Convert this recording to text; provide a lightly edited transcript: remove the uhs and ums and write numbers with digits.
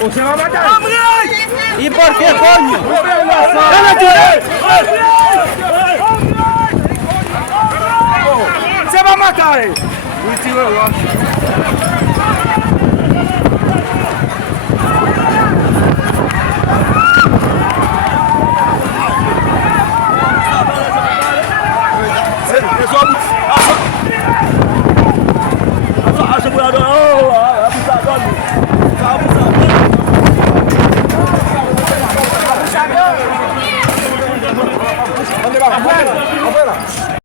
Você vai matar. E por que, coño? Você vai matar ele. Acha que eu